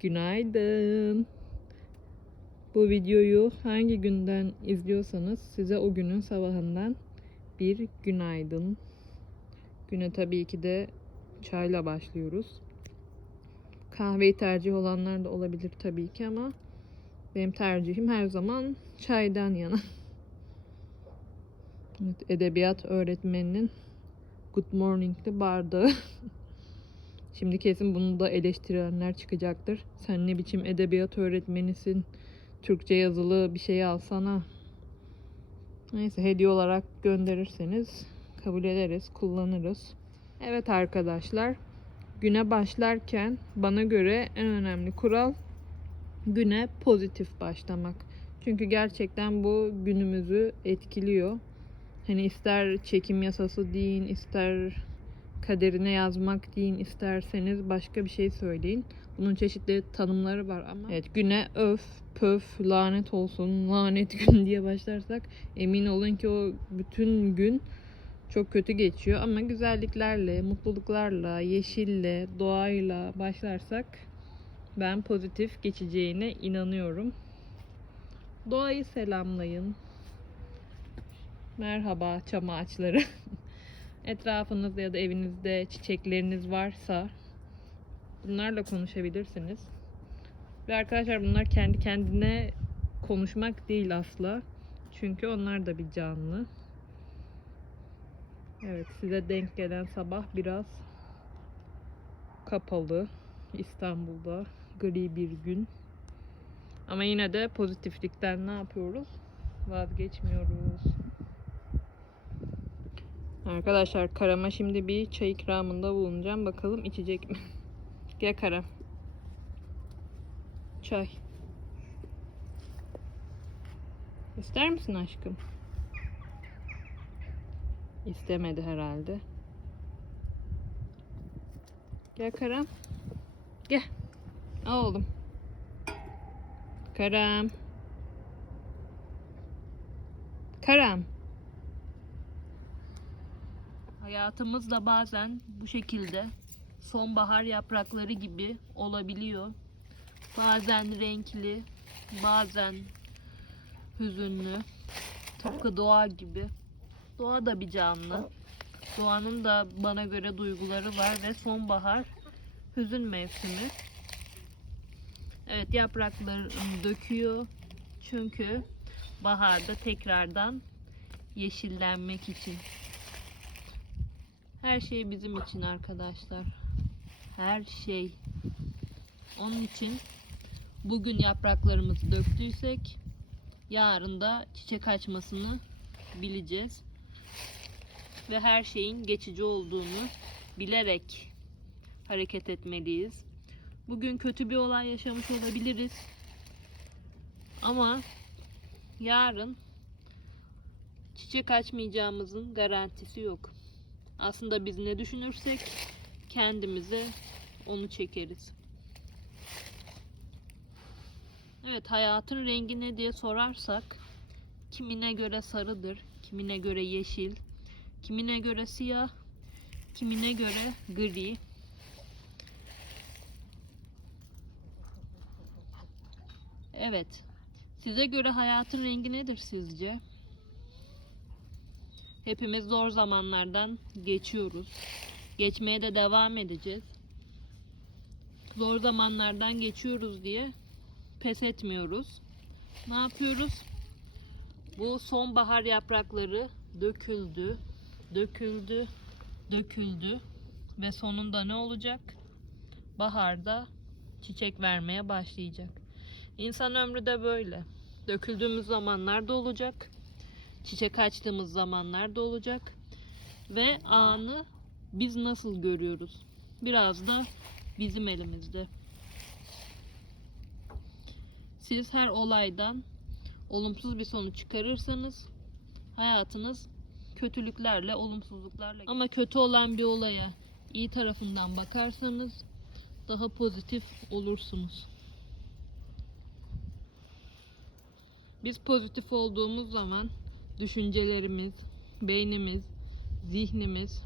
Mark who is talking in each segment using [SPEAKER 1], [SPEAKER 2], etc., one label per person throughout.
[SPEAKER 1] Günaydın. Bu videoyu hangi günden izliyorsanız size o günün sabahından bir günaydın. Güne tabii ki de çayla başlıyoruz. Kahveyi tercih olanlar da olabilir tabii ki ama benim tercihim her zaman çaydan yana. Evet, edebiyat öğretmeninin Good Morning'li bardağı. Şimdi kesin bunu da eleştirenler çıkacaktır. Sen ne biçim edebiyat öğretmenisin? Türkçe yazılı bir şey alsana. Neyse hediye olarak gönderirseniz kabul ederiz, kullanırız. Evet arkadaşlar, güne başlarken bana göre en önemli kural güne pozitif başlamak. Çünkü gerçekten bu günümüzü etkiliyor. Hani ister çekim yasası deyin, ister kaderine yazmak deyin, isterseniz başka bir şey söyleyin. Bunun çeşitli tanımları var ama evet güne öf, pöf, lanet olsun, lanet gün diye başlarsak emin olun ki o bütün gün çok kötü geçiyor ama güzelliklerle, mutluluklarla, yeşille, doğayla başlarsak ben pozitif geçeceğine inanıyorum. Doğayı selamlayın. Merhaba çam ağaçları. Etrafınızda ya da evinizde çiçekleriniz varsa bunlarla konuşabilirsiniz. Ve arkadaşlar bunlar kendi kendine konuşmak değil asla. Çünkü onlar da bir canlı. Evet size denk gelen sabah biraz kapalı. İstanbul'da gri bir gün. Ama yine de pozitiflikten ne yapıyoruz? Vazgeçmiyoruz. Arkadaşlar Karam'a şimdi bir çay ikramında bulunacağım. Bakalım içecek mi? Gel Karam. Çay. İster misin aşkım? İstemedi herhalde. Gel Karam. Gel. Oğlum. Karam. Karam. Hayatımız da bazen bu şekilde sonbahar yaprakları gibi olabiliyor. Bazen renkli, bazen hüzünlü. Tıpkı doğa gibi. Doğa da bir canlı. Doğanın da bana göre duyguları var ve sonbahar hüzün mevsimi. Evet yapraklarını döküyor. Çünkü baharda tekrardan yeşillenmek için. Her şey bizim için arkadaşlar. Her şey. Onun için bugün yapraklarımızı döktüysek yarın da çiçek açmasını bileceğiz. Ve her şeyin geçici olduğunu bilerek hareket etmeliyiz. Bugün kötü bir olay yaşamış olabiliriz. Ama yarın çiçek açmayacağımızın garantisi yok. Aslında biz ne düşünürsek kendimize onu çekeriz. Evet hayatın rengi ne diye sorarsak kimine göre sarıdır, kimine göre yeşil, kimine göre siyah, kimine göre gri. Evet. Size göre hayatın rengi nedir sizce? Hepimiz zor zamanlardan geçiyoruz. Geçmeye de devam edeceğiz. Zor zamanlardan geçiyoruz diye pes etmiyoruz. Ne yapıyoruz? Bu sonbahar yaprakları döküldü, döküldü, döküldü ve sonunda ne olacak? Baharda çiçek vermeye başlayacak. İnsan ömrü de böyle. Döküldüğümüz zamanlar da olacak. Çiçek açtığımız zamanlar da olacak. Ve anı biz nasıl görüyoruz? Biraz da bizim elimizde. Siz her olaydan olumsuz bir sonuç çıkarırsanız hayatınız kötülüklerle, olumsuzluklarla ama kötü olan bir olaya iyi tarafından bakarsanız daha pozitif olursunuz. Biz pozitif olduğumuz zaman düşüncelerimiz, beynimiz, zihnimiz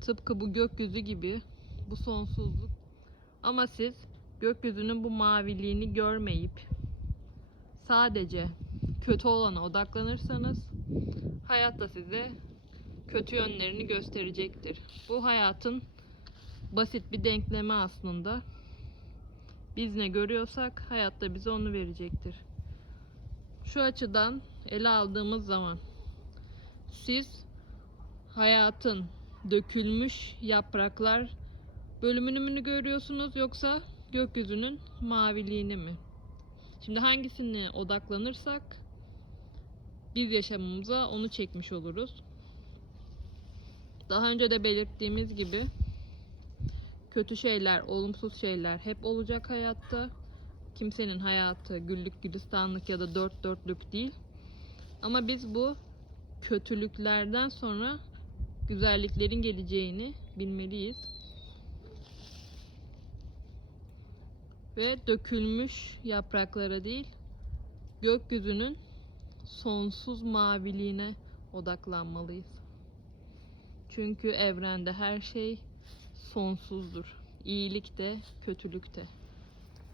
[SPEAKER 1] tıpkı bu gökyüzü gibi bu sonsuzluk. Ama siz gökyüzünün bu maviliğini görmeyip sadece kötü olana odaklanırsanız hayat da size kötü yönlerini gösterecektir. Bu hayatın basit bir denklemi aslında. Biz ne görüyorsak hayat da bize onu verecektir. Şu açıdan ele aldığımız zaman siz hayatın dökülmüş yapraklar bölümünü mü görüyorsunuz yoksa gökyüzünün maviliğini mi? Şimdi hangisine odaklanırsak biz yaşamımıza onu çekmiş oluruz. Daha önce de belirttiğimiz gibi kötü şeyler, olumsuz şeyler hep olacak hayatta. Kimsenin hayatı güllük gülistanlık ya da dört dörtlük değil. Ama biz bu kötülüklerden sonra güzelliklerin geleceğini bilmeliyiz. Ve dökülmüş yapraklara değil, gökyüzünün sonsuz maviliğine odaklanmalıyız. Çünkü evrende her şey sonsuzdur. İyilik de, kötülük de.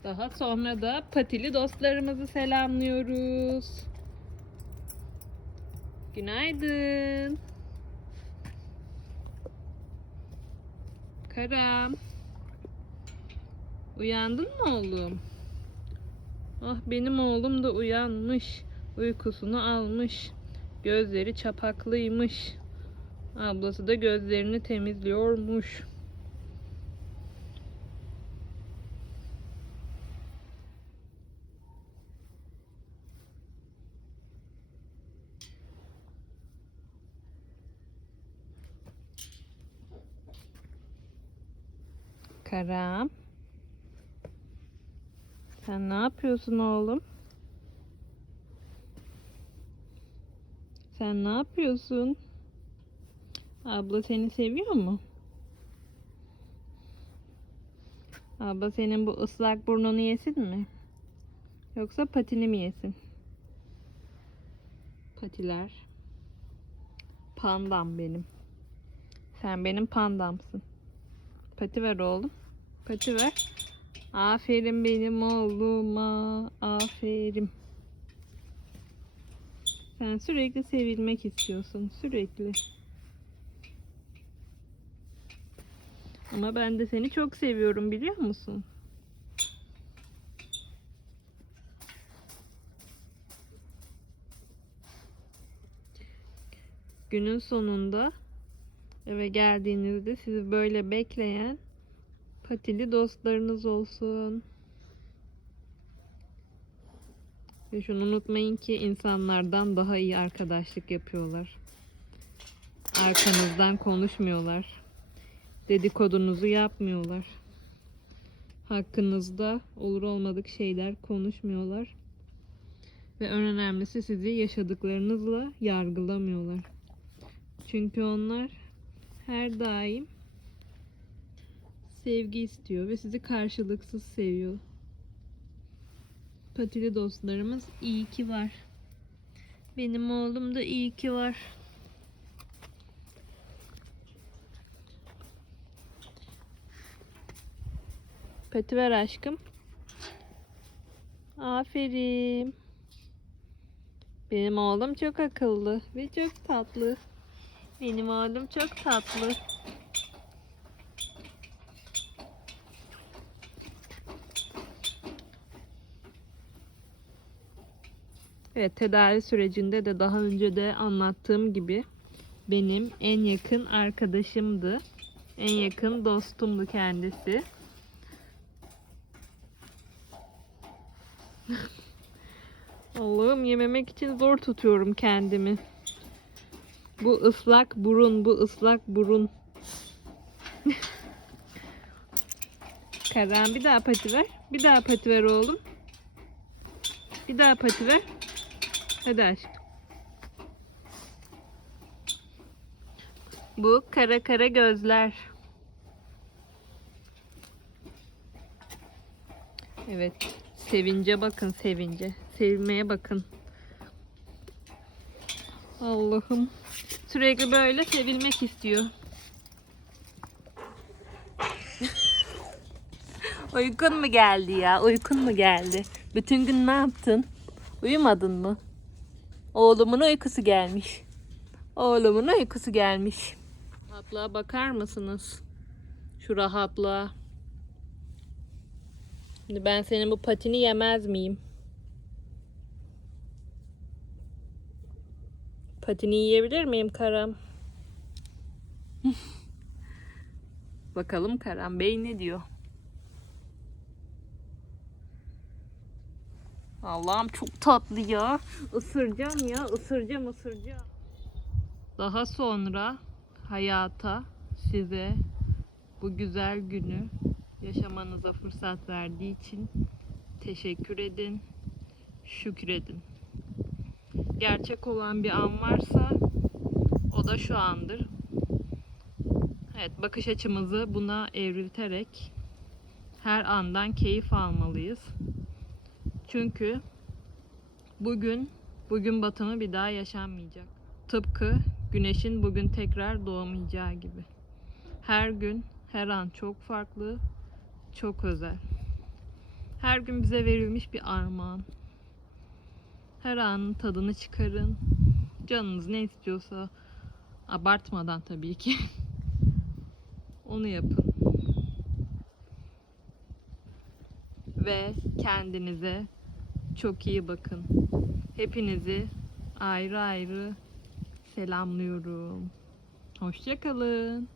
[SPEAKER 1] Daha sonra da patili dostlarımızı selamlıyoruz. Günaydın. Karam. Uyandın mı oğlum? Ah benim oğlum da uyanmış. Uykusunu almış. Gözleri çapaklıymış. Ablası da gözlerini temizliyormuş. Karam. Sen ne yapıyorsun oğlum? Sen ne yapıyorsun? Abla seni seviyor mu? Abla senin bu ıslak burnunu yesin mi? Yoksa patini mi yesin? Patiler. Pandam benim. Sen benim pandamsın. Pati ver oğlum. Pati ver. Aferin benim oğluma. Aferin. Sen sürekli sevilmek istiyorsun. Sürekli. Ama ben de seni çok seviyorum biliyor musun? Günün sonunda eve geldiğinizde sizi böyle bekleyen patili dostlarınız olsun. Ve şunu unutmayın ki insanlardan daha iyi arkadaşlık yapıyorlar. Arkanızdan konuşmuyorlar. Dedikodunuzu yapmıyorlar. Hakkınızda olur olmadık şeyler konuşmuyorlar. Ve en önemlisi sizi yaşadıklarınızla yargılamıyorlar. Çünkü onlar her daim sevgi istiyor ve sizi karşılıksız seviyor. Patili dostlarımız iyi ki var. Benim oğlum da iyi ki var. Pati ver aşkım. Aferin. Benim oğlum çok akıllı ve çok tatlı. Benim oğlum çok tatlı. Evet, tedavi sürecinde de daha önce de anlattığım gibi benim en yakın arkadaşımdı. En yakın dostumdu kendisi. Allah'ım yememek için zor tutuyorum kendimi. Bu ıslak burun, bu ıslak burun. Karan bir daha pati ver. Bir daha pati ver oğlum. Bir daha pati ver. Hadi aşkım. Bu kara kara gözler. Evet. Sevince bakın sevince. Sevmeye bakın. Allah'ım. Sürekli böyle sevilmek istiyor. Uykun mu geldi ya? Uykun mu geldi? Bütün gün ne yaptın? Uyumadın mı? Oğlumun uykusu gelmiş. Oğlumun uykusu gelmiş. Rahatlığa bakar mısınız? Şu rahatlığa. Şimdi ben senin bu patini yemez miyim? Patini yiyebilir miyim Karam? Bakalım Karam Bey ne diyor? Allah'ım çok tatlı ya. Isıracağım ya, ısıracağım, ısıracağım. Daha sonra hayata size bu güzel günü yaşamanıza fırsat verdiği için teşekkür edin, şükredin. Gerçek olan bir an varsa o da şu andır. Evet, bakış açımızı buna evrilterek her andan keyif almalıyız. Çünkü bugün bugün batımı bir daha yaşanmayacak. Tıpkı güneşin bugün tekrar doğmayacağı gibi. Her gün, her an çok farklı, çok özel. Her gün bize verilmiş bir armağan. Her anın tadını çıkarın. Canınız ne istiyorsa abartmadan tabii ki. Onu yapın. Ve kendinize çok iyi bakın. Hepinizi ayrı ayrı selamlıyorum. Hoşçakalın.